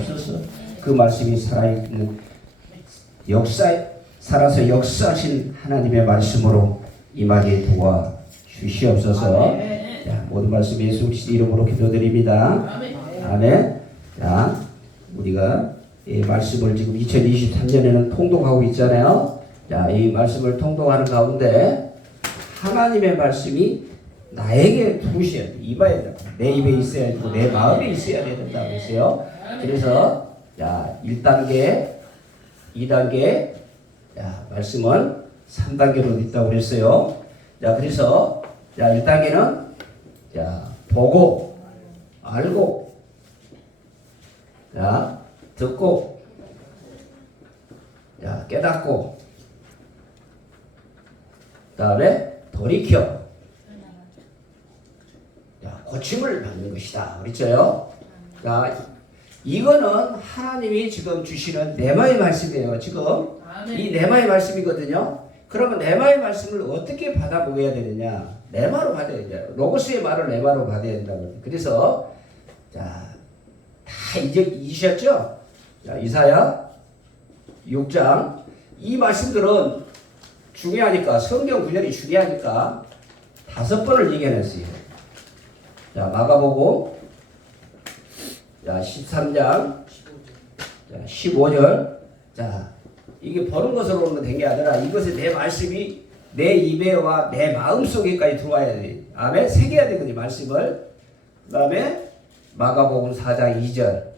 주시옵소서. 그 말씀이 살아있는 살아서 역사하신 하나님의 말씀으로 임하게 도와 주시옵소서. 자, 모든 말씀 예수 그리스도 이름으로 기도드립니다. 아멘. 자, 우리가 이 말씀을 지금 2023년에는 통독하고 있잖아요. 자, 이 말씀을 통독하는 가운데 하나님의 말씀이 나에게 두셔야 돼. 입어야 돼. 내 입에 있어야 되고 내 마음에 있어야 된다고 했어요. 그래서 자, 1단계, 2단계, 자, 말씀은 3단계로 있다고 그랬어요. 자, 그래서 자, 1단계는 자, 보고 알고 자, 듣고 자, 깨닫고 그다음에 돌이켜 자, 고침을 받는 것이다. 그렇죠? 자, 이거는 하나님이 지금 주시는 레마의 말씀이에요. 지금 이 레마의 말씀이거든요. 그러면 레마의 말씀을 어떻게 받아 먹어야 되느냐? 레마로 받아야 돼요. 로고스의 말을 레마로 받아야 된다고. 그래서 자, 다 이제 잊으셨죠? 자, 이사야 6장 이 말씀들은 중요하니까 성경 구절이 중요하니까 5번을 얘기해놨어요. 자, 마가복음 자, 13장 자, 15절 자, 이게 보는 것으로는 된 게 아니라 이것이 내 말씀이 내 입에와 내 마음속에까지 들어와야 돼. 아멘. 새겨야 되거든요. 말씀을. 그 다음에 마가복음 4장 2절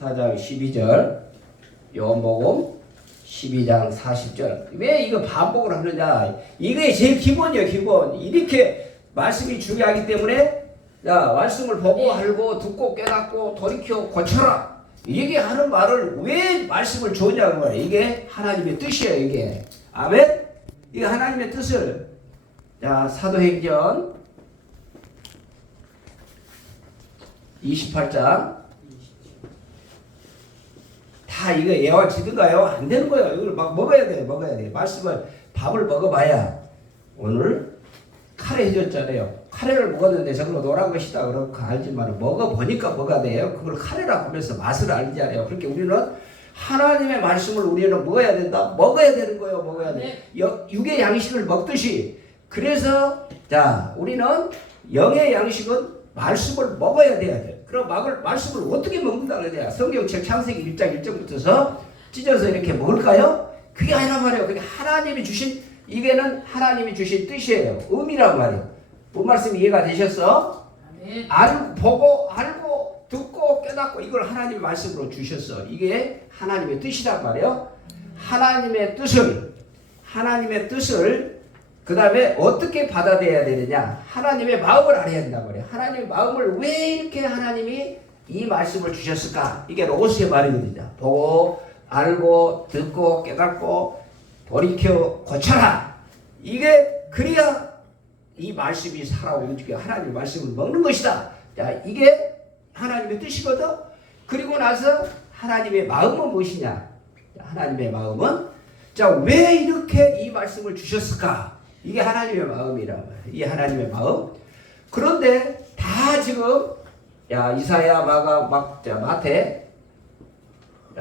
4장 12절 요한복음 12장 40절 왜 이거 반복을 하느냐. 이게 제일 기본이에요. 기본. 이렇게 말씀이 중요하기 때문에 자, 말씀을 보고 알고 듣고 깨닫고 돌이켜 고쳐라. 이게 하는 말을 왜 말씀을 주냐고 말이에요. 이게 하나님의 뜻이에요. 이게. 아멘? 이게 하나님의 뜻을 자, 사도행전 28장 다 이거 애와지든가요? 안 되는 거예요. 이걸 막 먹어야 돼요. 먹어야 돼요. 말씀을 밥을 먹어봐야 오늘 카레 해줬잖아요. 카레를 먹었는데 저걸로 노란 것이다 그렇고 알지만 먹어보니까 뭐가 돼요? 그걸 카레라고 하면서 맛을 알잖아요. 그렇게 우리는 하나님의 말씀을 우리는 먹어야 된다. 먹어야 되는 거예요. 먹어야 돼. 육의 양식을 먹듯이. 그래서 자, 우리는 영의 양식은 말씀을 먹어야 돼야 돼. 그럼 말씀을 어떻게 먹는다 그래야 돼? 성경책 창세기 1장 1절부터서 찢어서 이렇게 먹을까요? 그게 아니란 말이에요. 그게 하나님이 주신 이게는 하나님이 주신 뜻이에요. 의미란 말이에요. 본 말씀 이해가 되셨어? 보고 알고 듣고 깨닫고 이걸 하나님의 말씀으로 주셨어. 이게 하나님의 뜻이란 말이에요. 하나님의 뜻을 그 다음에 어떻게 받아들여야 되느냐? 하나님의 마음을 알아야 된단 말이에요. 하나님의 마음을 왜 이렇게 하나님이 이 말씀을 주셨을까? 이게 로고스의 말이거든요. 보고 알고 듣고 깨닫고 돌이켜 고쳐라. 이게 그래야 이 말씀이 살아오는 게 하나님의 말씀을 먹는 것이다. 자, 이게 하나님의 뜻이거든. 그리고 나서 하나님의 마음은 무엇이냐? 하나님의 마음은 자, 왜 이렇게 이 말씀을 주셨을까? 이게 하나님의 마음이란 말이에요. 이 하나님의 마음. 그런데 다 지금 야, 이사야,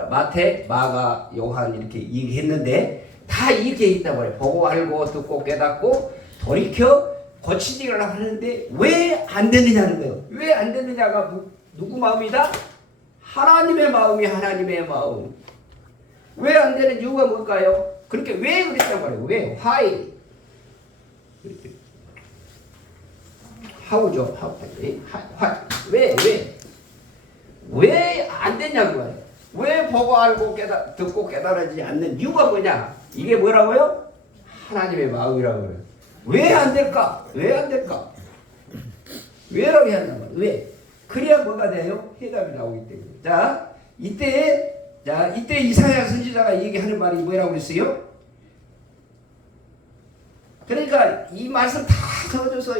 마태, 마가, 요한 이렇게 얘기했는데 다 이렇게 있단 말이에요. 보고 알고 듣고 깨닫고 돌이켜 고치기를 하는데 왜 안 되느냐는 거예요. 왜 안 되느냐가 누구 마음이다? 하나님의 마음이 하나님의 마음. 왜 안 되는 이유가 뭘까요? 그렇게 왜 그랬단 말이에요. 왜? Why? How죠? 왜 안 되냐고 말이에요. 왜 보고 알고 듣고 깨달아지지 않는 이유가 뭐냐? 이게 뭐라고요? 하나님의 마음이라고 그래요. 왜 안 될까? 왜 안 될까? 왜라고 해야 하는 거야? 왜? 그래야 뭐가 돼요? 해답이 나오기 때문에. 자, 이때 이사야 선지자가 얘기하는 말이 뭐라고 했어요? 그러니까 이 말씀 다 적어줘서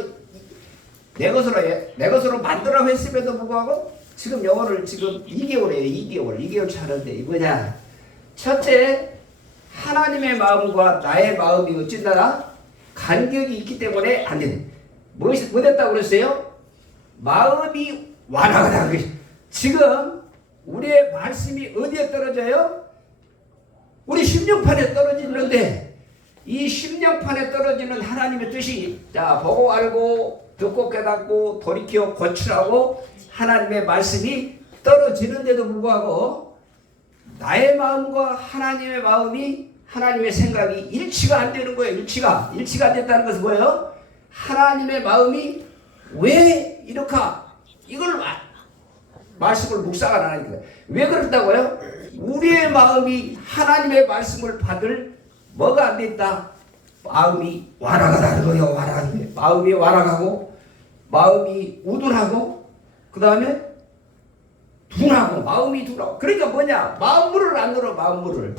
내 것으로 만들라고 했음에도 불구하고 지금 영어를 지금 2개월이에요. 2개월 차는데 이 뭐냐? 첫째, 하나님의 마음과 나의 마음이 어찌나 간격이 있기 때문에 안 되네. 뭐 됐다고 그랬어요? 마음이 완화가 된 것이. 지금 우리의 말씀이 어디에 떨어져요? 우리 심령판에 떨어지는데 이 심령판에 떨어지는 하나님의 뜻이 자 보고 알고 듣고 깨닫고 돌이켜 고치라고 하나님의 말씀이 떨어지는데도 불구하고 나의 마음과 하나님의 마음이 하나님의 생각이 일치가 안 되는 거예요. 일치가 안 됐다는 것은 뭐예요? 하나님의 마음이 왜 이렇게 이걸 말씀을 묵상을 안 하니까 왜 그렇다고요? 우리의 마음이 하나님의 말씀을 받을 뭐가 안 됐다? 마음이 완악하다는 거예요. 완악해. 마음이 완악하고 마음이 우둔하고 그 다음에 둔하고 마음이 둔하고 그러니까 뭐냐? 마음물을 안 들어 마음물을.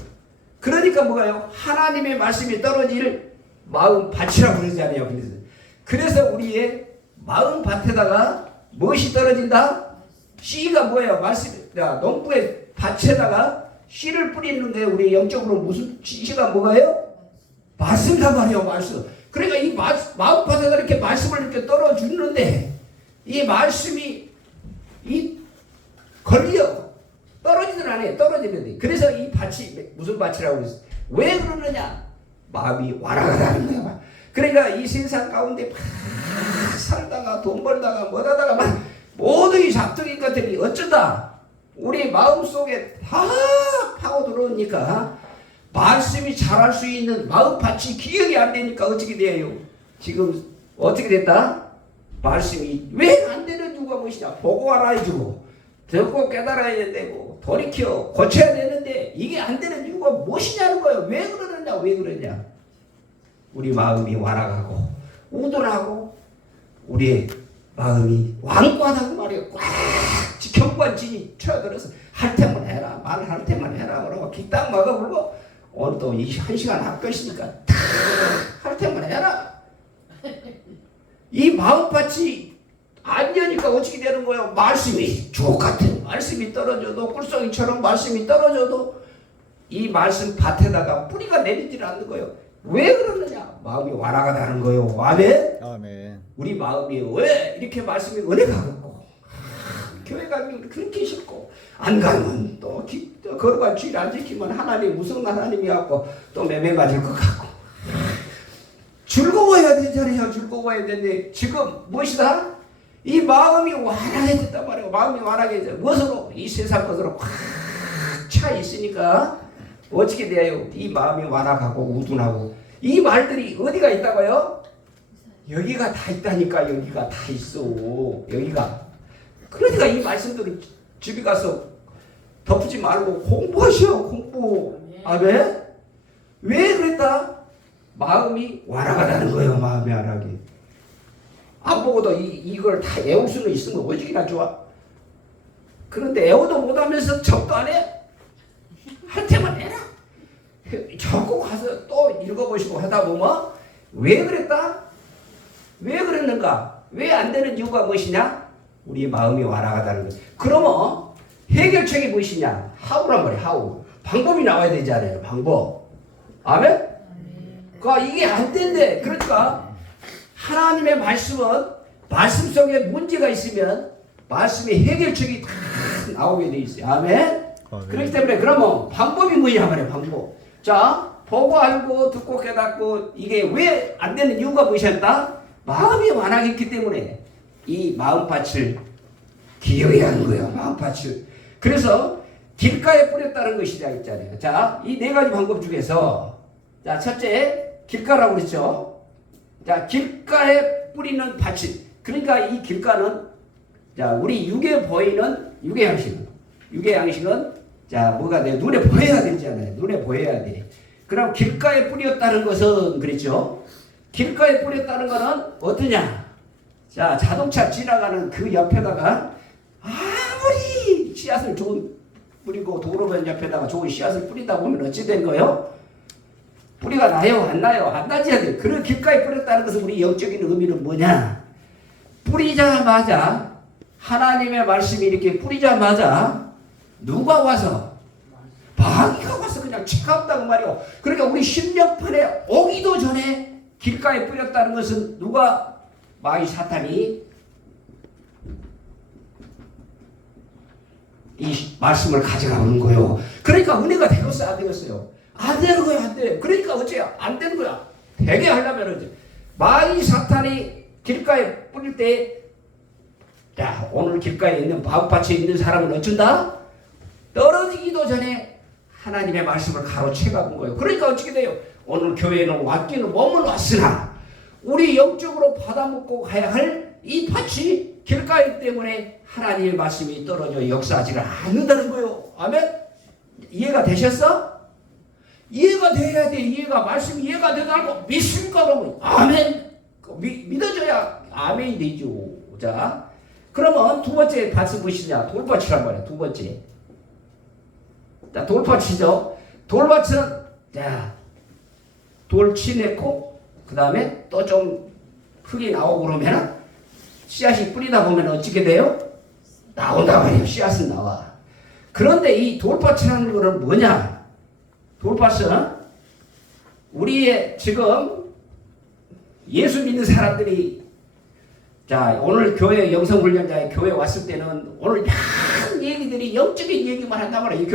그러니까 뭐가요? 하나님의 말씀이 떨어질 마음 밭이라고 그러잖아요. 그래서 우리의 마음 밭에다가 무엇이 떨어진다? 씨가 뭐예요? 말씀, 농부의 밭에다가 씨를 뿌리는데 우리 영적으로 무슨 씨가 뭐가요? 말씀이란 말이에요. 말씀. 그러니까 이 마음 밭에다 이렇게 말씀을 이렇게 떨어주는데 이 말씀이 이 걸려 떨어지든 안 해. 떨어지는데 그래서 이 밭이 무슨 밭이라고 그랬어요? 왜 그러느냐? 마음이 완악하다는 거야. 그러니까 이 세상 가운데 막 살다가 돈 벌다가 뭐하다가 막 모든 이 잡둥이 것들이 어쩌다 우리 마음속에 다 파고 들어오니까 말씀이 자랄 수 있는 마음밭이 기억이 안 되니까 어떻게 돼요? 지금 어떻게 됐다? 말씀이 왜 안 되는 이유가 무엇이냐? 보고 알아야 주고 듣고 깨달아야 되고 돌이켜 고쳐야 되는데 이게 안 되는 이유가 무엇이냐는 거예요. 왜 그러느냐? 왜 그러냐? 우리 마음이 완악하고 우둔하고 우리의 마음이 완고하다고 말이에요. 꽉 경관진이 쳐들어서 할 때만 해라 말할 때만 해라 그러고 기딱 막아 불고 오늘 또 1시간 학교시니까 탁 할 때만 해라. 이 마음밭이 안 되니까 어떻게 되는 거예요? 말씀이 주옥 같은 말씀이 떨어져도 꿀송이처럼 말씀이 떨어져도 이 말씀 밭에다가 뿌리가 내리질 않는 거예요. 왜 그러느냐? 마음이 완악하다는 거예요. 아멘? 아멘. 우리 마음이 왜 이렇게 말씀이 은혜가 없고 교회 가면 그렇게 싫고 안 가면 또 거룩한 주일 안 지키면 하나님 무슨 하나님이 갖고 또 매매 맞을 것 같고 즐거워야 되잖아요. 즐거워야 되는데 지금 무엇이다? 이 마음이 완악해졌단 말이에요. 마음이 완악해져. 무엇으로? 이 세상 것으로 꽉 차 있으니까 어떻게 돼요? 이 마음이 완악하고 우둔하고 이 말들이 어디가 있다고요? 여기가 다 있다니까. 여기가 다 있어. 여기가. 그러니까 이 말씀들을 집에 가서 덮지 말고 공부하시오. 공부. 아멘? 왜 그랬다? 마음이 완악하다는 거예요. 마음이 완악해. 안 보고도 이걸 다 애울 수는 있으면 어찌나 좋아. 그런데 애워도 못하면서 적도 안 해. 할 때만 해라. 자꾸 가서 또 읽어보시고 하다 보면 왜 그랬다? 왜 그랬는가? 왜 안 되는 이유가 무엇이냐? 우리 마음이 완악하다는 거. 그러면 해결책이 무엇이냐? 하우란 말이야. 하우. 방법이 나와야 되잖아요. 방법. 아멘? 그러니까 이게 안 된대. 그러니까 하나님의 말씀은 말씀 속에 문제가 있으면 말씀의 해결책이 다 나오게 돼 있어요. 아멘? 그렇기 때문에 그러면 방법이 뭐냐 말이에요. 방법. 자, 보고 알고 듣고 깨닫고 이게 왜 안 되는 이유가 무엇이었다? 마음이 완악했기 때문에 이 마음밭을 기억해야 하는 거예요. 마음밭을. 그래서 길가에 뿌렸다는 것이 있잖아요. 자, 이 네 가지 방법 중에서 자, 첫째 길가라고 그랬죠. 자, 길가에 뿌리는 밭이. 그러니까 이 길가는 자, 우리 육에 보이는 육의 양식은 육의 양식은 자, 뭐가 돼? 눈에 보여야 되잖아요. 눈에 보여야 돼. 그럼 길가에 뿌렸다는 것은 그랬죠. 길가에 뿌렸다는 것은 어떠냐? 자, 자동차 지나가는 그 옆에다가 아무리 씨앗을 좋은 뿌리고 도로변 옆에다가 좋은 씨앗을 뿌리다 보면 어찌 된 거예요? 뿌리가 나요? 안 나요? 안 나지 않아요? 그런 길가에 뿌렸다는 것은 우리 영적인 의미는 뭐냐? 뿌리자마자 하나님의 말씀이 이렇게 뿌리자마자 누가 와서? 마귀가 와서 그냥 채갑다고 말이요. 그러니까 우리 심령판에 오기도 전에 길가에 뿌렸다는 것은 누가? 마귀 사탄이 이 말씀을 가져가는 거예요. 그러니까 은혜가 되겠어요, 안 되겠어요? 안 되는 거야, 안 돼. 그러니까 어째요? 안 되는 거야. 되게 하려면 이제 만일 사탄이 길가에 뿌릴 때, 자, 오늘 길가에 있는 마음밭에 있는 사람은 어쩐다? 떨어지기도 전에 하나님의 말씀을 가로채 가는 거예요. 그러니까 어떻게 돼요? 오늘 교회는 왔기는 몸은 왔으나 우리 영적으로 받아먹고 가야 할 이 밭이 길가이기 때문에 하나님의 말씀이 떨어져 역사하지를 않는다는 거예요. 아멘? 이해가 되셨어? 이해가 돼야 돼. 이해가 말씀이 이해가 되다고 믿습니까? 그러면 아멘. 믿어줘야 아멘이 되죠. 자, 그러면 두 번째 밭은 무엇이냐? 돌밭이란 말이야. 두 번째. 자, 돌밭이죠. 돌밭은 자, 돌 치내고 그 다음에 또 좀 흙이 나오고 그러면 씨앗이 뿌리다 보면 어떻게 돼요? 나온다 말이에요. 씨앗은 나와. 그런데 이 돌밭이라는 거는 뭐냐? 돌밭은 우리의 지금 예수 믿는 사람들이 자 오늘 교회 영성훈련자에 교회 왔을 때는 오늘 막 얘기들이 영적인 얘기만 한단 말이에요.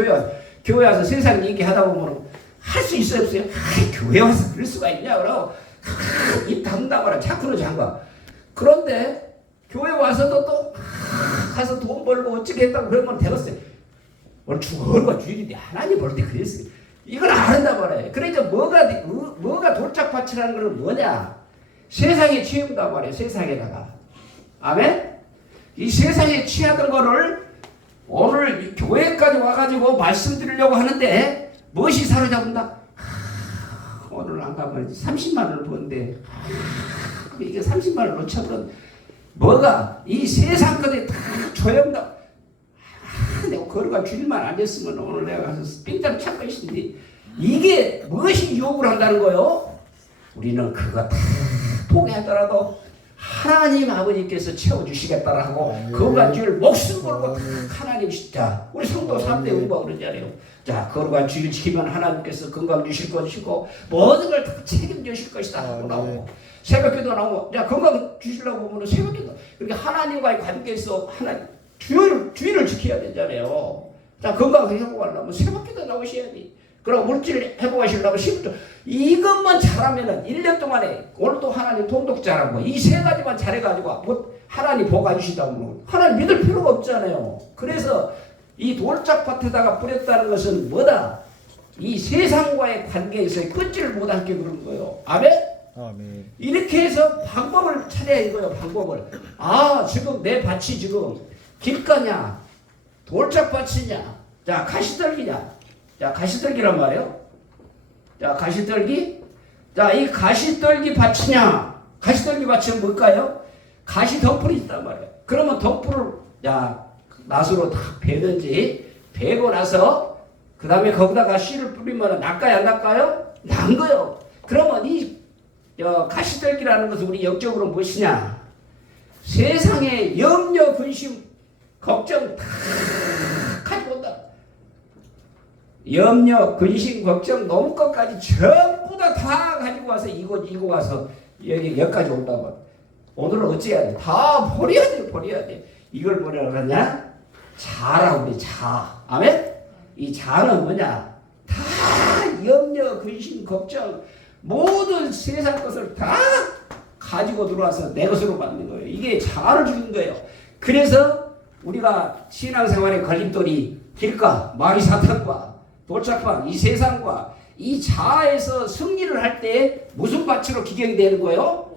교회 와서 세상 얘기하다 보면 할 수 있어요 없어요? 교회 와서 그럴 수가 있냐 그러고 입 닫는단 말이야. 자꾸는 장가. 그런데 교회 와서도 또 가서 돈 벌고 어떻게 했다고 그러면 되겠어요. 오늘 주일과 주일인데 하나님 볼 때 그랬어요. 이걸 안 한단 말이에요. 그러니까 뭐가 돌짝밭이라는 건 뭐냐? 세상에 취한단 말이에요. 세상에다가. 아멘? 이 세상에 취하던 거를 오늘 교회까지 와가지고 말씀드리려고 하는데 무엇이 사로잡는다? 오늘 안 가면 30만 원을 버는데 이게 30만 원을 놓쳐버렸네. 뭐가? 이 세상 것에 다 조용다. 내가 걸어가 주일만 안 됐으면 오늘 내가 가서 삥땅 찾고 있는데 이게 무엇이 유혹을 한다는 거요? 우리는 그거 다 포기하더라도 하나님 아버지께서 채워주시겠다라고 거룩한 주일 목숨 걸고 하나님 진짜 우리 성도 3대 응보가 그러잖아요. 자 거룩한 주일 지키면 하나님께서 건강 주실 것이고 모든 걸 다 책임지실 것이다 하고 나오고 새벽기도 나오고 자 건강 주시려고 보면 새벽기도 그렇게 하나님과의 관계에서 하나님 주일을 지켜야 되잖아요. 자 건강 회복하려면 새벽기도 나오셔야 돼. 그리고 물질 회복하시려면 10조 이것만 잘하면은 1년 동안에 오늘도 하나님 통독자라고 이 세 가지만 잘해가지고 뭐 하나님 복아 주시다고 하나님 믿을 필요가 없잖아요. 그래서 이 돌짝밭에다가 뿌렸다는 것은 뭐다? 이 세상과의 관계에서 끊지를 못하게 그런 거예요. 아멘? 아멘. 이렇게 해서 방법을 찾아야 이거예요. 방법을. 아 지금 내 밭이 지금 길가냐 돌짝밭이냐 자 가시떨기냐 자 가시떨기란 말이에요. 자 가시떨기 자 이 가시떨기 밭이냐 가시떨기 밭은 뭘까요? 가시 덩풀이 있단 말이에요. 그러면 덩풀을 자 낫으로 다 베든지 베고 나서 그 다음에 거기다가 씨를 뿌리면 낫까요 안 낫까요? 난 거요. 그러면 이 가시떨기라는 것은 우리 영적으로 무엇이냐? 세상에 염려 근심 걱정 다 가지고 온다. 염려 근심 걱정 넘을 것까지 전부 다 가지고 와서 이거 와서 여기까지 온다고. 오늘은 어찌해야 돼? 다 버려야 돼. 이걸 뭐라 그러냐? 자라고 그래. 자. 아멘? 이 자는 뭐냐? 다 염려 근심 걱정 모든 세상 것을 다 가지고 들어와서 내 것으로 만든 거예요. 이게 자아를 주는 거예요. 그래서 우리가 신앙생활의 걸림돌이 길가, 마귀 사탄과 돌짝밭, 이 세상과 이 자아에서 승리를 할 때 무슨 밭으로 기경이 되는 거예요?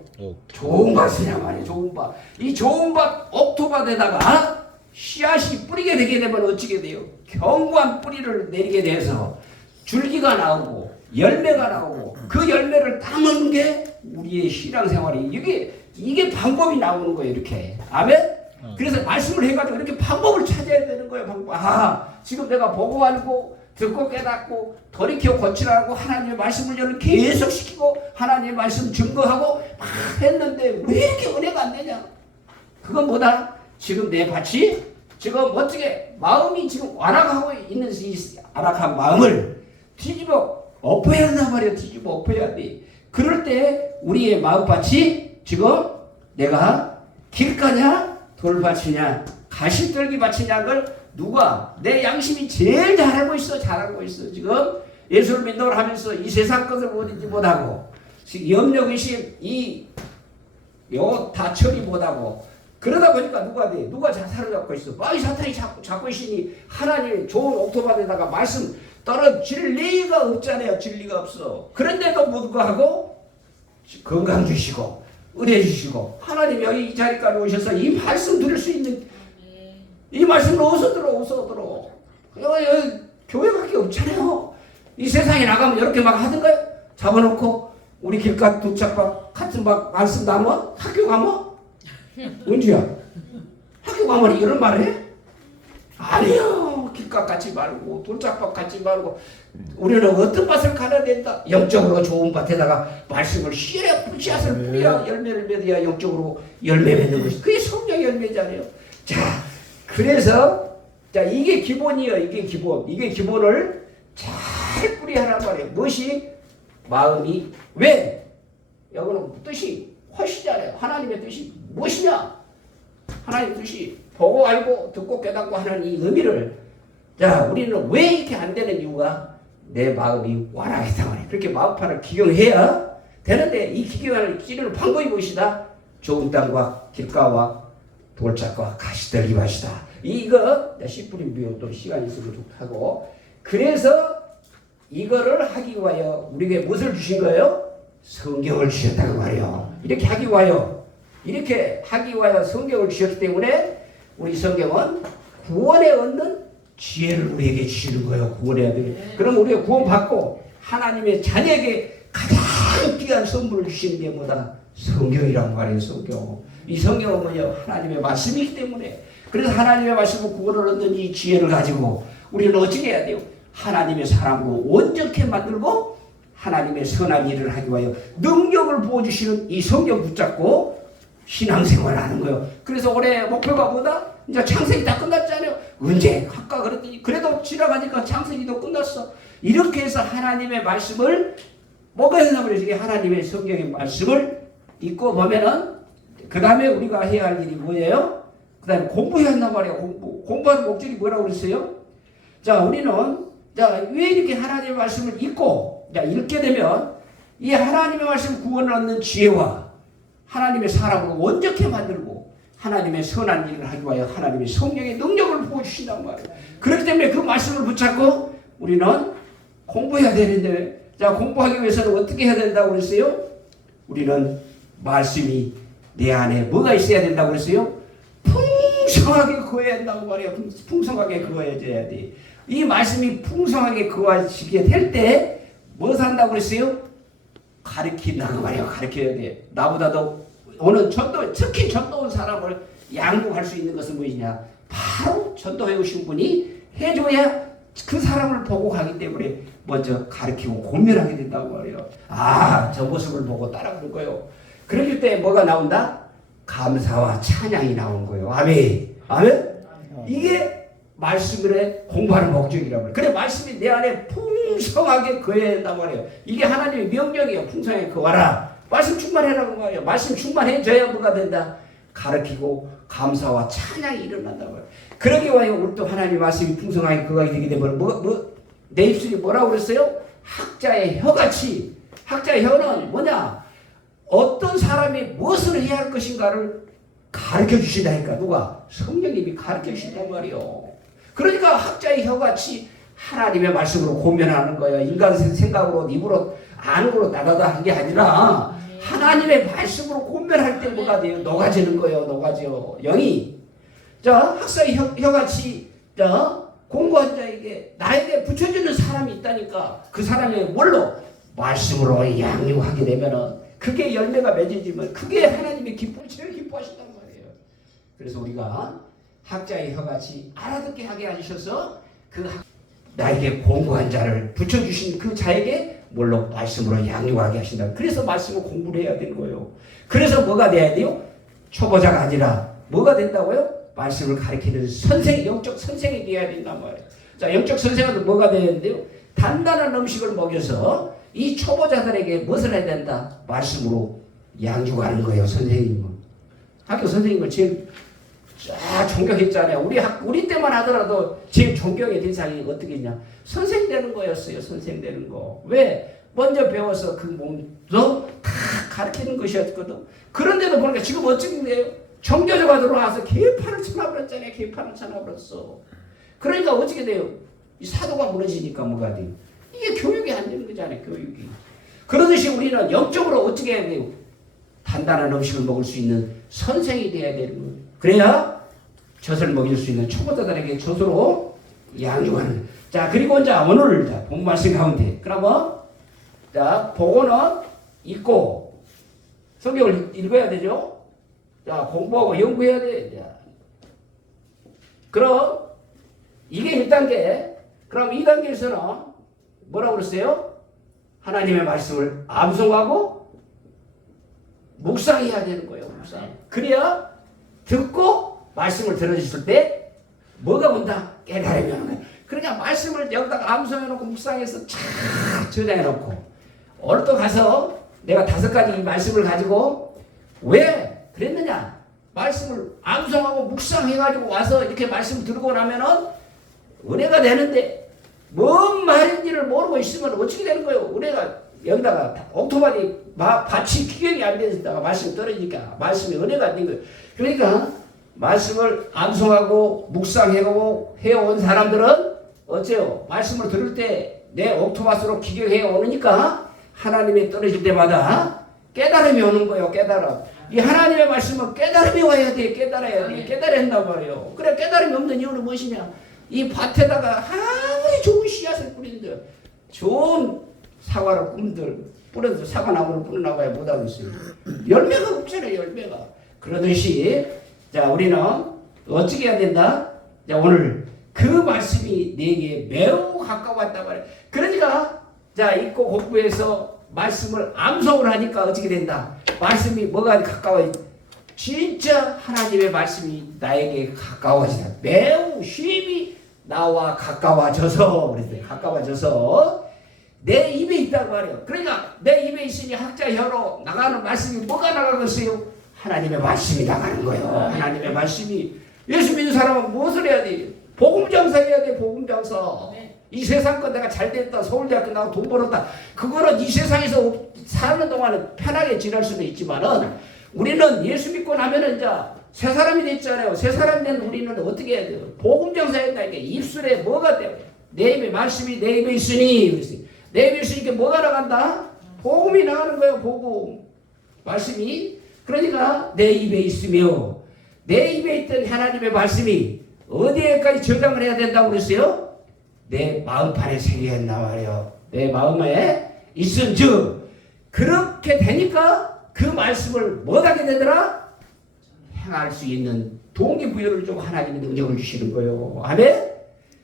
좋은 밭이냐 말이에요. 좋은 밭. 이 좋은 밭 옥토밭에다가 씨앗이 뿌리게 되게 되면 어떻게 돼요? 견고한 뿌리를 내리게 돼서 줄기가 나오고 열매가 나오고 그 열매를 따먹는 게 우리의 신앙생활이 이게 방법이 나오는 거예요. 이렇게. 아멘? 그래서 말씀을 해가지고 이렇게 방법을 찾아야 되는 거예요. 방법. 아 지금 내가 보고 알고 듣고 깨닫고 돌이켜 고치라고 하나님의 말씀을 저는 계속 시키고 하나님의 말씀 증거하고 막 했는데 왜 이렇게 은혜가 안 되냐? 그건 뭐다? 지금 내 밭이 지금 어떻게 마음이 지금 완악하고 있는 이 완악한 마음을 뒤집어 엎어야 한단 말이야. 뒤집어 엎어야 돼. 그럴 때 우리의 마음밭이 지금 내가 길가냐 돌밭이냐 가시떨기 밭이냐 걸 누가? 내 양심이 제일 잘 알고 있어. 잘 알고 있어. 지금 예수를 믿노라 하면서 이 세상 것을 보지 못하고 염려의심 다 처리 못하고 그러다 보니까 누가 돼? 누가 자살을 잡고 있어? 이 사탄이 잡고 있으니 하나님의 좋은 옥토바에다가 말씀 떨어질 리가 없잖아요. 진리가 없어. 그런데도 불구하고 건강 주시고 은혜 주시고 하나님이 여기 이 자리까지 오셔서 이 말씀 들을 수 있는 이 말씀을 어디서 들어. 여기 교회밖에 없잖아요. 이 세상에 나가면 이렇게 막 하던가요? 잡아놓고 우리 길가 도착박 같은 막 말씀 나눠? 학교 가면? 은주야 학교 가면 이런 말 해? 아니요. 길가 갖지 말고 돌짝밭 갖지 말고 우리는 어떤 밭을 가야 된다. 영적으로 좋은 밭에다가 말씀을 씨앗을 뿌려야 열매를 맺어야 영적으로 열매 맺는 것이 그게 성령의 열매잖아요. 자, 그래서 이게 기본이에요. 이게 기본을 잘 뿌리하란 말이에요. 무엇이? 마음이 왜? 여기는 뜻이 훨씬잖아요. 하나님의 뜻이 무엇이냐? 하나님의 뜻이 보고 알고 듣고 깨닫고 하는 이 의미를 우리는 왜 이렇게 안 되는 이유가 내 마음이 완화했단 말이에요. 그렇게 마음판을 기경해야 되는데 이 기경을 찌르는 방법이 무엇이다? 좋은 땅과 길가와 돌짝과 가시떨기 밭이다. 이거 씨 뿌린 비유 또 시간이 있으면 좋다고. 그래서 이거를 하기 위하여 우리에게 무엇을 주신 거예요? 성경을 주셨다고 말이에요. 이렇게 하기 위하여 성경을 주셨기 때문에 우리 성경은 구원에 얻는 지혜를 우리에게 주시는 거예요. 구원해야 돼. 그럼 우리가 구원받고 하나님의 자녀에게 가장 귀한 선물을 주시는 게 뭐다? 성경이란 말이에요. 성경. 이 성경은 뭐예요? 하나님의 말씀이기 때문에. 그래서 하나님의 말씀을 구원을 얻는 이 지혜를 가지고 우리는 어떻게 해야 돼요? 하나님의 사람으로 온전케 만들고 하나님의 선한 일을 하기 위하여 능력을 부어주시는 이 성경 붙잡고 신앙생활을 하는 거예요. 그래서 올해 목표가 뭐다? 이제 창세기 다 끝났잖아요. 언제 할까 그랬더니 그래도 지나가니까 창세기도 끝났어. 이렇게 해서 하나님의 말씀을 뭐가 했나 그러지? 하나님의 성경의 말씀을 읽고 보면은 그 다음에 우리가 해야 할 일이 뭐예요? 그 다음에 공부해야 한단 말이에요. 공부하는 목적이 뭐라고 그랬어요? 우리는 왜 이렇게 하나님의 말씀을 읽고 읽게 되면 이 하나님의 말씀 구원을 얻는 지혜와 하나님의 사람으로 온전케 만들고 하나님의 선한 일을 하기 위하여 하나님의 성령의 능력을 부어주신단 말이에요. 그렇기 때문에 그 말씀을 붙잡고 우리는 공부해야 되는데 공부하기 위해서는 어떻게 해야 된다고 그랬어요? 우리는 말씀이 내 안에 뭐가 있어야 된다고 그랬어요? 풍성하게 거해야 한다고 말이에요. 풍성하게 거해져야 돼. 이 말씀이 풍성하게 거해지게 될 때 뭐 한다고 그랬어요? 가르친다고 말이에요. 가르쳐야 돼. 나보다도 오늘 특히 전도 온 사람을 양육할 수 있는 것은 무엇이냐? 바로 전도해 오신 분이 해줘야 그 사람을 보고 가기 때문에 먼저 가르치고 고면하게 된다고 말이에요. 저 모습을 보고 따라가는 거예요. 그럴 때 뭐가 나온다? 감사와 찬양이 나오는 거예요. 아멘. 이게 말씀을 공부하는 목적이라고 해요. 그래 말씀이 내 안에 풍성하게 거해야 된단 말이에요. 이게 하나님의 명령이에요. 풍성하게 거하라. 말씀 충만해라고 말이에요. 말씀 충만해져야 뭐가 된다? 가르치고 감사와 찬양이 일어난다고 말이에요. 그러기 위하여 우리 또 하나님의 말씀이 풍성하게 거하게 되게 되면 내 입술이 뭐라고 그랬어요? 학자의 혀같이. 학자의 혀는 뭐냐? 어떤 사람이 무엇을 해야 할 것인가를 가르쳐 주신다니까. 누가? 성령님이 가르쳐 주신단 말이에요. 그러니까 학자의 혀같이 하나님의 말씀으로 고면하는 거예요. 인간 생각으로 입으로 아는 거로 따다다 한 게 아니라 하나님의 말씀으로 고면할 때 뭐가 돼요? 녹아지는 거예요. 녹아져. 영이. 학자의 혀같이 공부한 자에게 나에게 붙여주는 사람이 있다니까. 그 사람이 뭘로? 말씀으로 양육하게 되면은 그게 열매가 맺어지면 그게 하나님의 제일 기뻐하신단 말이에요. 그래서 우리가 학자의 혀같이 알아듣게 하게 하셔서 나에게 공부한 자를 붙여주신 그 자에게 뭘로? 말씀으로 양육하게 하신다. 그래서 말씀을 공부를 해야 되는 거예요. 그래서 뭐가 돼야 돼요? 초보자가 아니라 뭐가 된다고요? 말씀을 가르치는 선생, 영적 선생이 되어야 된단 말이에요. 영적 선생은 뭐가 돼야 되는데요? 단단한 음식을 먹여서 이 초보자들에게 무엇을 해야 된다? 말씀으로 양육하는 거예요. 선생님은. 학교 선생님은 제일 쫙 존경했잖아요. 우리 때만 하더라도 제일 존경의 대상이 어떻게 했냐? 선생 되는 거였어요. 선생 되는 거. 왜? 먼저 배워서 그 몸도 다 가르치는 것이었거든. 그런데도 보니까 지금 어찌된 거예요? 정교조가 들어와서 계파를 쳐놔버렸잖아요. 계파를 쳐놔버렸어. 그러니까 어떻게 돼요? 이 사도가 무너지니까 뭐가 돼요? 이게 교육이 안 되는 거잖아요. 교육이. 그러듯이 우리는 영적으로 어떻게 해야 돼요? 단단한 음식을 먹을 수 있는 선생이 돼야 되는 거예요. 그래야 젖을 먹일 수 있는 초보자들에게 젖으로 양육하는. 자, 그리고 이제 오늘 본 말씀 가운데 그러면 자, 보고는 읽고 성경을 읽어야 되죠. 자, 공부하고 연구해야 돼. 자, 그럼 이게 1단계. 그럼 2단계에서는 뭐라고 그랬어요? 하나님의 말씀을 암송하고 묵상해야 되는 거예요. 묵상. 그래야 듣고 말씀을 들어주실 때 뭐가 온다? 깨달음이 오는 거예요. 그러니까 말씀을 여기다가 암송해놓고 묵상해서 쫙 저장해놓고 오늘 또 가서 내가 5가지 말씀을 가지고 왜 그랬느냐? 말씀을 암송하고 묵상해가지고 와서 이렇게 말씀 들고 나면은 은혜가 되는데 뭔 말인지를 모르고 있으면 어떻게 되는 거예요? 은혜가 여기다가 옥토바디 밭이 기경이 안 되다가 말씀이 떨어지니까 말씀이 은혜가 안 된 거예요. 그러니까 말씀을 암송하고 묵상하고 해온 사람들은 어째요? 말씀을 들을 때 내 옥토바스로 기경해 오니까 하나님이 떨어질 때마다 깨달음이 오는 거예요. 깨달음. 이 하나님의 말씀은 깨달음이 와야 돼. 깨달아야 돼. 깨달아야 한단 말이에요. 그래 깨달음이 없는 이유는 무엇이냐? 이 밭에다가 아무리 좋은 씨앗을 뿌린들 좋은 사과를 뿌려도 사과나무를 뿌려나가야 못하겠어요. 열매가 없잖아요. 열매가. 그러듯이 자 우리는 어떻게 해야 된다? 자 오늘 그 말씀이 내게 매우 가까웠단 말이에요. 그러니까 자 읽고 공부해서 말씀을 암송을 하니까 어떻게 된다? 말씀이 뭐가 가까워져? 진짜 하나님의 말씀이 나에게 가까워지다. 매우 심히 나와 가까워져서 그랬어요. 가까워져서 내 입에 있다고 말이에요. 그러니까 내 입에 있으니 학자 혀로 나가는 말씀이 뭐가 나가겠어요? 하나님의 말씀이 나가는 거예요. 하나님의 말씀이. 예수 믿는 사람은 무엇을 해야 돼? 복음장사 해야 돼. 복음장사. 이 세상 건 내가 잘 됐다. 서울대학교 나고 돈 벌었다. 그거는 이 세상에서 사는 동안은 편하게 지낼 수도 있지만은 우리는 예수 믿고 나면은 이제 새 사람이 됐잖아요. 새 사람이 된 우리는 어떻게 해야 돼요? 복음장사 했다니까. 입술에 뭐가 돼요? 내 입에 말씀이 내 입에 있으니. 내 입에 있으니까 뭐가 나간다? 복음이 나가는 거예요. 복음. 말씀이. 그러니까 내 입에 있으며 내 입에 있던 하나님의 말씀이 어디에까지 저장을 해야 된다고 그랬어요? 내 마음판에 새겨야 한단 말이에요. 내 마음에 있은 즉 그렇게 되니까 그 말씀을 못하게 되더라? 행할 수 있는 동기부여를 좀 하나님의 능력을 주시는 거예요. 아멘?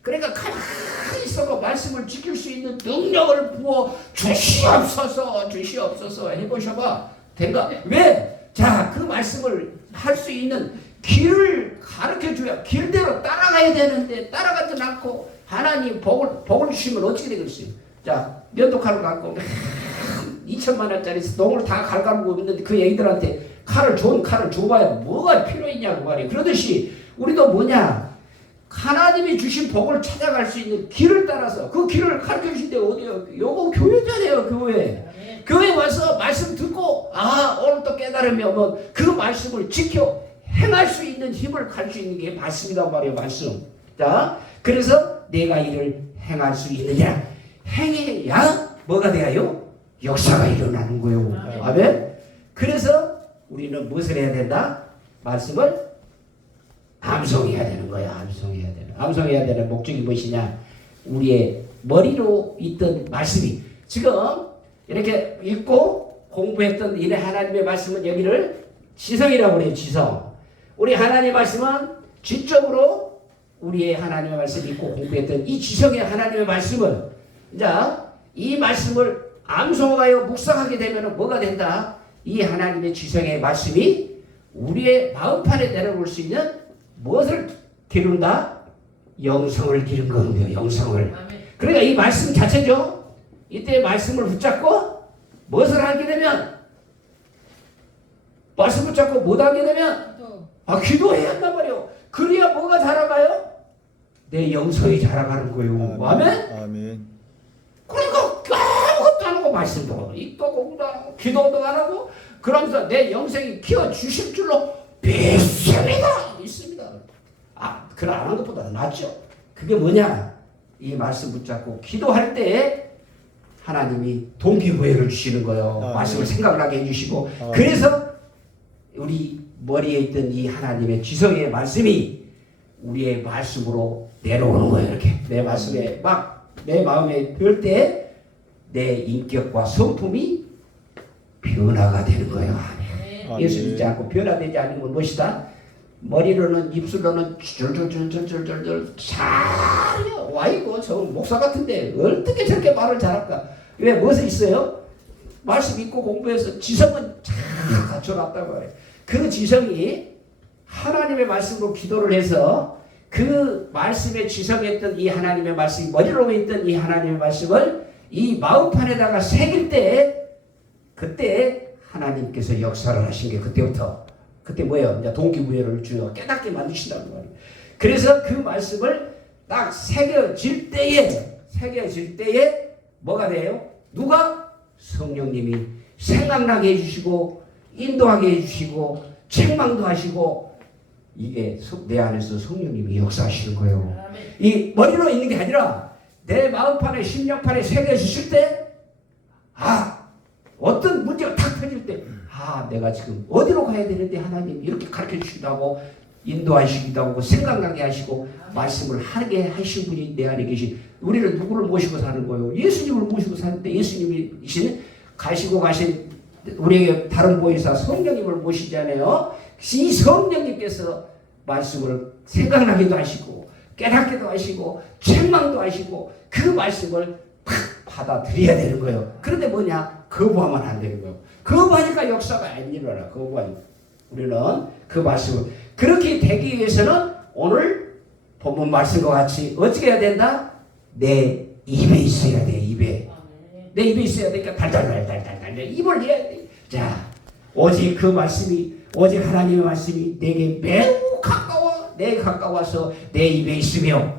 그러니까 가만히 있어도 말씀을 지킬 수 있는 능력을 부어 주시옵소서 해보셔봐. 된가? 왜? 자, 그 말씀을 할 수 있는 길을 가르쳐줘야 길대로 따라가야 되는데 따라가지 않고 하나님 복을 주시면 어떻게 되겠어요? 자, 면도칼을 갖고 2천만 원짜리 농을 다 갈가고 있는데 그 애기들한테 좋은 칼을 줘봐야 뭐가 필요했냐고 말이에요. 그러듯이 우리도 뭐냐? 하나님이 주신 복을 찾아갈 수 있는 길을 따라서 그 길을 가르쳐 주신 데 어디요? 요거 교회잖아요. 교회. 교회 와서 말씀 듣고 오늘 또 깨달음이 오면 그 말씀을 지켜 행할 수 있는 힘을 갈 수 있는 게 말씀이란 말이에요. 말씀. 자, 그래서 내가 이를 행할 수 있느냐? 행해야 뭐가 돼요? 역사가 일어나는 거예요. 아멘. 그래서 우리는 무엇을 해야 된다? 말씀을 암송해야 되는 거야. 암송해야 되는. 암송해야 되는 목적이 무엇이냐? 우리의 머리로 있던 말씀이 지금 이렇게 읽고 공부했던 이 하나님의 말씀은 여기를 지성이라고 해요. 지성. 우리 하나님의 말씀은 지적으로 우리의 하나님의 말씀을 읽고 공부했던 이 지성의 하나님의 말씀은 자, 이 말씀을 암송하여 묵상하게 되면 뭐가 된다? 이 하나님의 지성의 말씀이 우리의 마음판에 내려올 수 있는 무엇을 기른다? 영성을 기른 거예요. 영성을. 그러니까 이 말씀 자체죠. 이때 말씀을 붙잡고 무엇을 하게 되면 말씀 붙잡고 못하게 되면 기도해야 한단 말이에요. 그래야 뭐가 자라가요? 내 영성이 자라가는 거예요. 아멘? 아멘. 그러니까 아무것도 안 하고 말씀도 읽도 공부도 안 하고 기도도 안 하고 그러면서 내 영성이 키워주실 줄로 믿습니다. 그걸 안 하는 것보다 낫죠. 그게 뭐냐? 이 말씀 붙잡고 기도할 때 하나님이 동기부여를 주시는 거예요. 말씀을 생각나게 해주시고 그래서 우리 머리에 있던 이 하나님의 지성의 말씀이 우리의 말씀으로 내려오는 거예요. 이렇게 내 말씀에 막 내 마음에 들 때 내 인격과 성품이 변화가 되는 거예요. 아멘. 예수 믿지 않고 변화되지 않으면 무엇이다? 머리로는 입술로는 줄줄줄줄줄줄 잘 와이고 저 목사 같은데 어떻게 저렇게 말을 잘할까? 왜 무엇이 있어요? 말씀 읽고 공부해서 지성은 잘 갖춰놨다고 해요. 그 지성이 하나님의 말씀으로 기도를 해서 그 말씀에 지성했던 이 하나님의 말씀이 머리로 있던 이 하나님의 말씀을 이 마음판에다가 새길 때 그때 하나님께서 역사를 하신 게 그때부터 그때 뭐예요? 이제 동기부여를 주어 깨닫게 만드신다는 말이에요. 그래서 그 말씀을 딱 새겨질 때에 뭐가 돼요? 누가? 성령님이 생각나게 해주시고 인도하게 해주시고 책망도 하시고 이게 내 안에서 성령님이 역사하시는 거예요. 이 머리로 있는 게 아니라 내 마음판에 심령판에 새겨주실 때 어떤 문제가 탁 터질 때 내가 지금 어디로 가야 되는데 하나님 이렇게 가르쳐 주신다고 인도하시기도 하고 생각나게 하시고 말씀을 하게 하신 분이 내 안에 계신 우리는 누구를 모시고 사는 거예요? 예수님을 모시고 사는데 예수님이신 가시고 가신 우리에게 다른 보혜사 성령님을 모시잖아요. 이 성령님께서 말씀을 생각나기도 하시고 깨닫기도 하시고 책망도 하시고 그 말씀을 탁 받아들여야 되는 거예요. 그런데 뭐냐? 거부하면 안 되는 거예요. 거부하니까 역사가 안 일어나. 거부하니까. 우리는 그 말씀을 그렇게 되기 위해서는 오늘 본문 말씀과 같이 어떻게 해야 된다? 내 입에 있어야 돼. 입에. 내 입에 있어야 되니까 달달달달달달 입을 해야 돼. 자, 오직 그 말씀이 오직 하나님의 말씀이 내게 매우 내게 가까워서 내 입에 있으며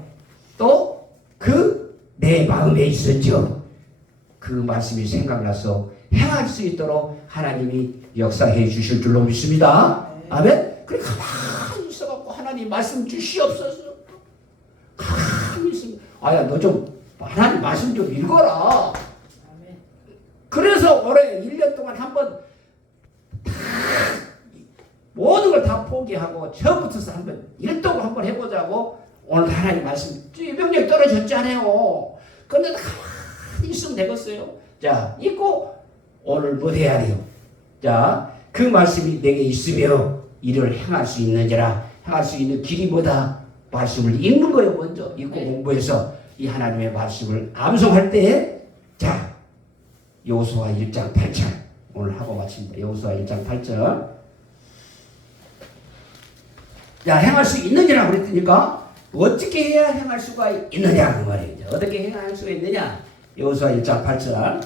또 그 내 마음에 있었죠. 그 말씀이 생각나서 행할 수 있도록 하나님이 역사해 주실 줄로 믿습니다. 아멘. 그래 가만히 있어갖고 하나님 말씀 주시옵소서. 가만히 있으면 너 좀 하나님 말씀 좀 읽어라. 그래서 올해 1년 동안 한번 모든 걸 다 포기하고 처음부터 한번 일독을 한번 해보자고 오늘 하나님 말씀 명령 떨어졌잖아요. 근데 가만히 있으면 되겠어요. 자, 읽고 오늘 뭐 해야 돼요? 자, 그 말씀이 내게 있으며 이를 행할 수 있는지라. 행할 수 있는 길이 뭐다? 말씀을 읽는 거예요. 먼저 읽고 공부해서 이 하나님의 말씀을 암송할 때 자, 여호수아 1장 8절 오늘 하고 마칩니다. 여호수아 1장 8절. 자, 행할 수 있느냐라고 그랬으니까 어떻게 해야 행할 수가 있느냐 그 말이에요. 어떻게 행할 수가 있느냐? 여호수아 1장 8절.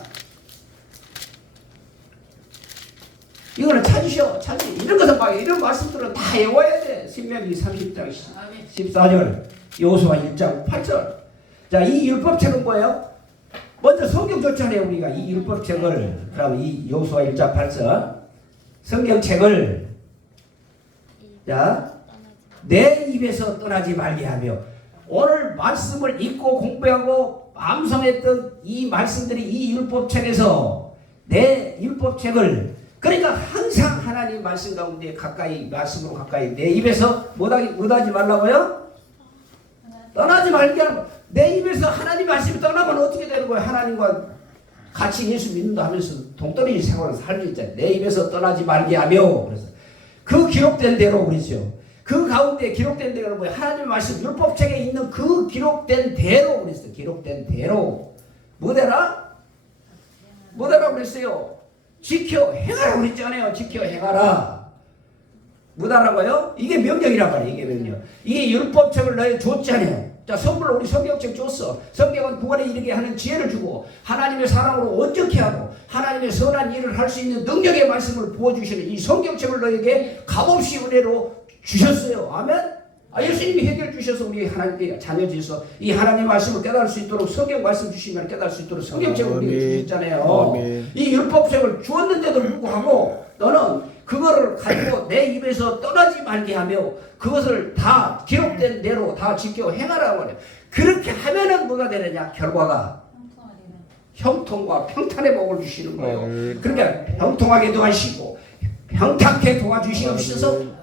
이거는 찾으셔. 이런 것은 막 이런 말씀들은 다 외워야 돼. 신명기 30장 14절. 여호수아 1장 8절. 자, 이 율법책은 뭐예요? 먼저 성경 좋잖아요. 우리가 이 율법책을 그럼 이 여호수아 1장 8절 성경책을 자 내 입에서 떠나지 말게 하며 오늘 말씀을 읽고 공부하고 암송했던 이 말씀들이 이 율법책에서 내 율법책을 그러니까 항상 하나님 말씀 가운데 가까이 말씀으로 가까이 내 입에서 못하지 말라고요? 떠나지 말게 하는 내 입에서 하나님 말씀이 떠나면 어떻게 되는 거예요? 하나님과 같이 예수 믿는다 하면서 동떨어진 생활을 살고 있잖아요. 내 입에서 떠나지 말게 하며 그래서 그 기록된 대로 그러죠. 그 가운데 기록된 대로 뭐예요? 하나님의 말씀 율법책에 있는 그 기록된 대로 그랬어요. 기록된 대로 뭐되라? 뭐되라 그랬어요? 지켜 행하라 그랬잖아요. 지켜 행하라. 뭐다라고요? 이게 명령이란 말이에요. 이게 명령. 이 율법책을 너희 줬잖아요. 자, 선물로 우리 성경책 줬어. 성경은 구원에 이르게 하는 지혜를 주고 하나님의 사랑으로 온전케 하고 하나님의 선한 일을 할 수 있는 능력의 말씀을 부어주시는 이 성경책을 너에게 값없이 은혜로 주셨어요. 아멘. 예수님이 해결 주셔서 우리 하나님께 자녀지어서 이 하나님 말씀을 깨달을 수 있도록 성경 말씀 주시면 깨달을 수 있도록 성경책을 우리에게 주셨잖아요. 이 율법책을 주었는데도 불구하고 너는 그거를 가지고 내 입에서 떠나지 말게 하며 그것을 다 기록된 대로 다 지켜 행하라고 말해요. 그렇게 하면은 뭐가 되느냐? 결과가 형통과 평탄의 복을 주시는 거예요. 그러니까 형통하게 도와주시고 평탄하게 도와주시옵소서.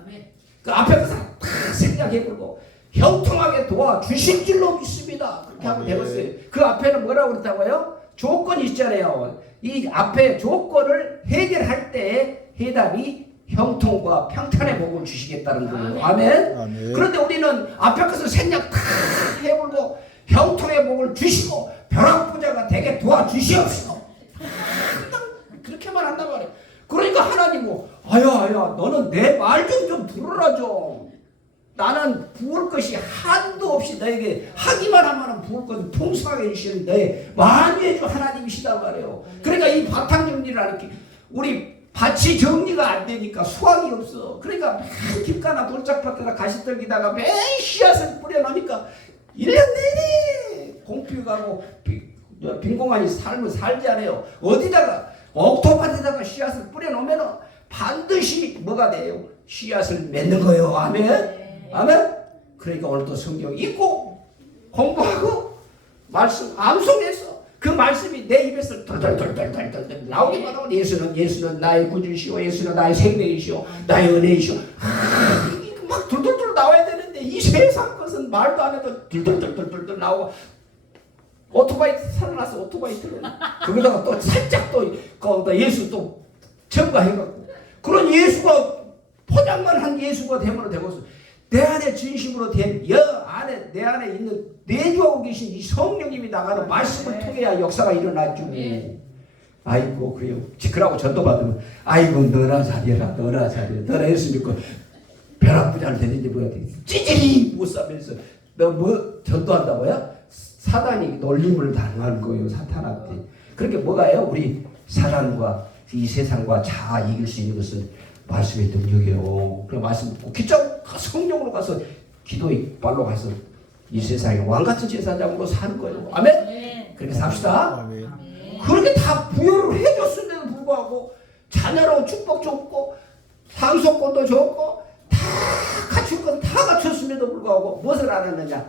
그 앞에 그 사람 다 생각해보고 형통하게 도와주실 줄로 믿습니다. 그렇게 하면 되겠어요. 그 앞에는 뭐라고 그랬다고요? 조건이 있잖아요. 이 앞에 조건을 해결할 때 해답이 형통과 평탄의 복을 주시겠다는 거예요. 아멘. 그런데 우리는 앞에 것을 생각 다 해보고 형통의 복을 주시고 벼락부자가 되게 도와주시옵시고 그렇게만 한단 말이에요. 그러니까 하나님은 아야 너는 내 말 좀 들어라 좀. 나는 부을 것이 한도 없이 너에게 하기만 하면 부을 것은 풍성하게 해주시는 너의 만유의 주 하나님이시단 말이에요. 그러니까 이 바탕 정리를 하는 게 우리 밭이 정리가 안 되니까 수확이 없어. 그러니까 매일 김가나 돌짝밭에다 가시떨기다가 매일 씨앗을 뿌려놓으니까 1년 내내 공피 가고 빈 공간이 삶을 살지 않아요. 어디다가 옥토밭에다가 씨앗을 뿌려놓으면 반드시 뭐가 돼요? 씨앗을 맺는 거예요. 아멘. 아멘. 그러니까 오늘도 성경 읽고 공부하고 말씀 암송해서 그 말씀이 내 입에서 덜덜덜덜덜덜 나오기만 하면 예수는 나의 구주시오, 예수는 나의 생명이시오, 나의 은혜이시오. 막 둘둘둘 나와야 되는데 이 세상 것은 말도 안 해도 둘둘둘둘둘 나오고 오토바이 살아나서 오토바이 들어 거기다가 또 살짝 또 거기다 예수 또 첨가해갖고 그런 예수가 포장만 한 예수가 되면 되고서 내 안에 진심으로 된 내 안에 있는 내주하고 계신 이 성령님이 나가는 말씀을 통해야 역사가 일어나죠. 아이고 그래요. 그러고 전도 받으면 아이고 너나 잘해라 너나 예수 믿고 벼락부자를 되는지 뭐야 찌질이 못 사면서 너 뭐 전도한다고요? 사단이 놀림을 당하는 거예요. 사탄한테. 그렇게 뭐가요? 우리 사단과 이 세상과 자 이길 수 있는 것은 말씀의 능력이에요. 그 말씀 기적 성령으로 가서 기도의 발로 가서 이 세상에 왕같은 제사장으로 사는 거예요. 아멘. 그렇게 삽시다. 그렇게 다 부여를 해줬음에도 불구하고 자녀로 축복 줬고 상속권도 줬고 다 갖출 건 다 갖췄음에도 불구하고 무엇을 안 했느냐?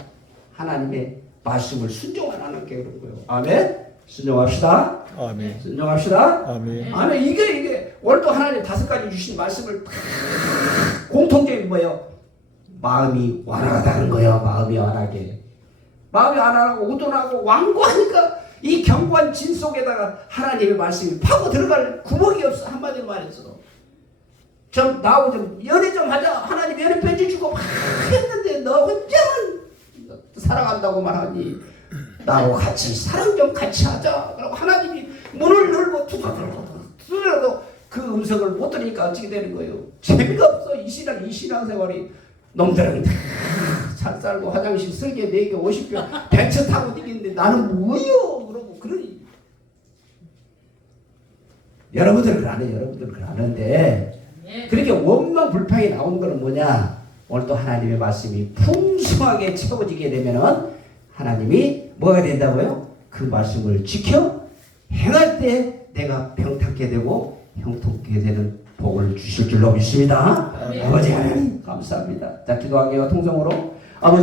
하나님의 말씀을 순종 안 하는 게 그런 거예요. 아멘. 순종합시다. 아멘. 순종합시다. 아멘. 아멘. 이게 오늘도 하나님 5가지 주신 말씀을 공통적인 뭐예요? 마음이 완화하다는 거예요. 마음이 완하게. 마음이 완화하고 우둔하고 완고하니까 이 견고한 진 속에다가 하나님의 말씀이 파고 들어갈 구멍이 없어. 한마디로 말해서. 좀 나하고 좀 연애 좀 하자. 하나님 연애 편지 주고 막 했는데 너 혼자만 사랑한다고 말하니 나하고 같이 사랑 좀 같이 하자. 그러고 하나님이 문을 열고 두드려도 그 음성을 못 들으니까 어떻게 되는 거예요? 재미가 없어. 이 신앙생활이 놈들은 다 잘 살고 화장실 설계 4개 50개 벤츠 타고 뛰는데 나는 뭐요? 그러고 그러니 여러분들은 그러네. 여러분들은 그러는데 그렇게 원망 불평이 나오는 건 뭐냐? 오늘 또 하나님의 말씀이 풍성하게 채워지게 되면은 하나님이 뭐가 된다고요? 그 말씀을 지켜 행할 때 내가 평탄케 되고 형통케 되는 복을 주실 줄로 믿습니다. 아버지 하나님 감사합니다. 자 기도하게요. 통성으로 아버지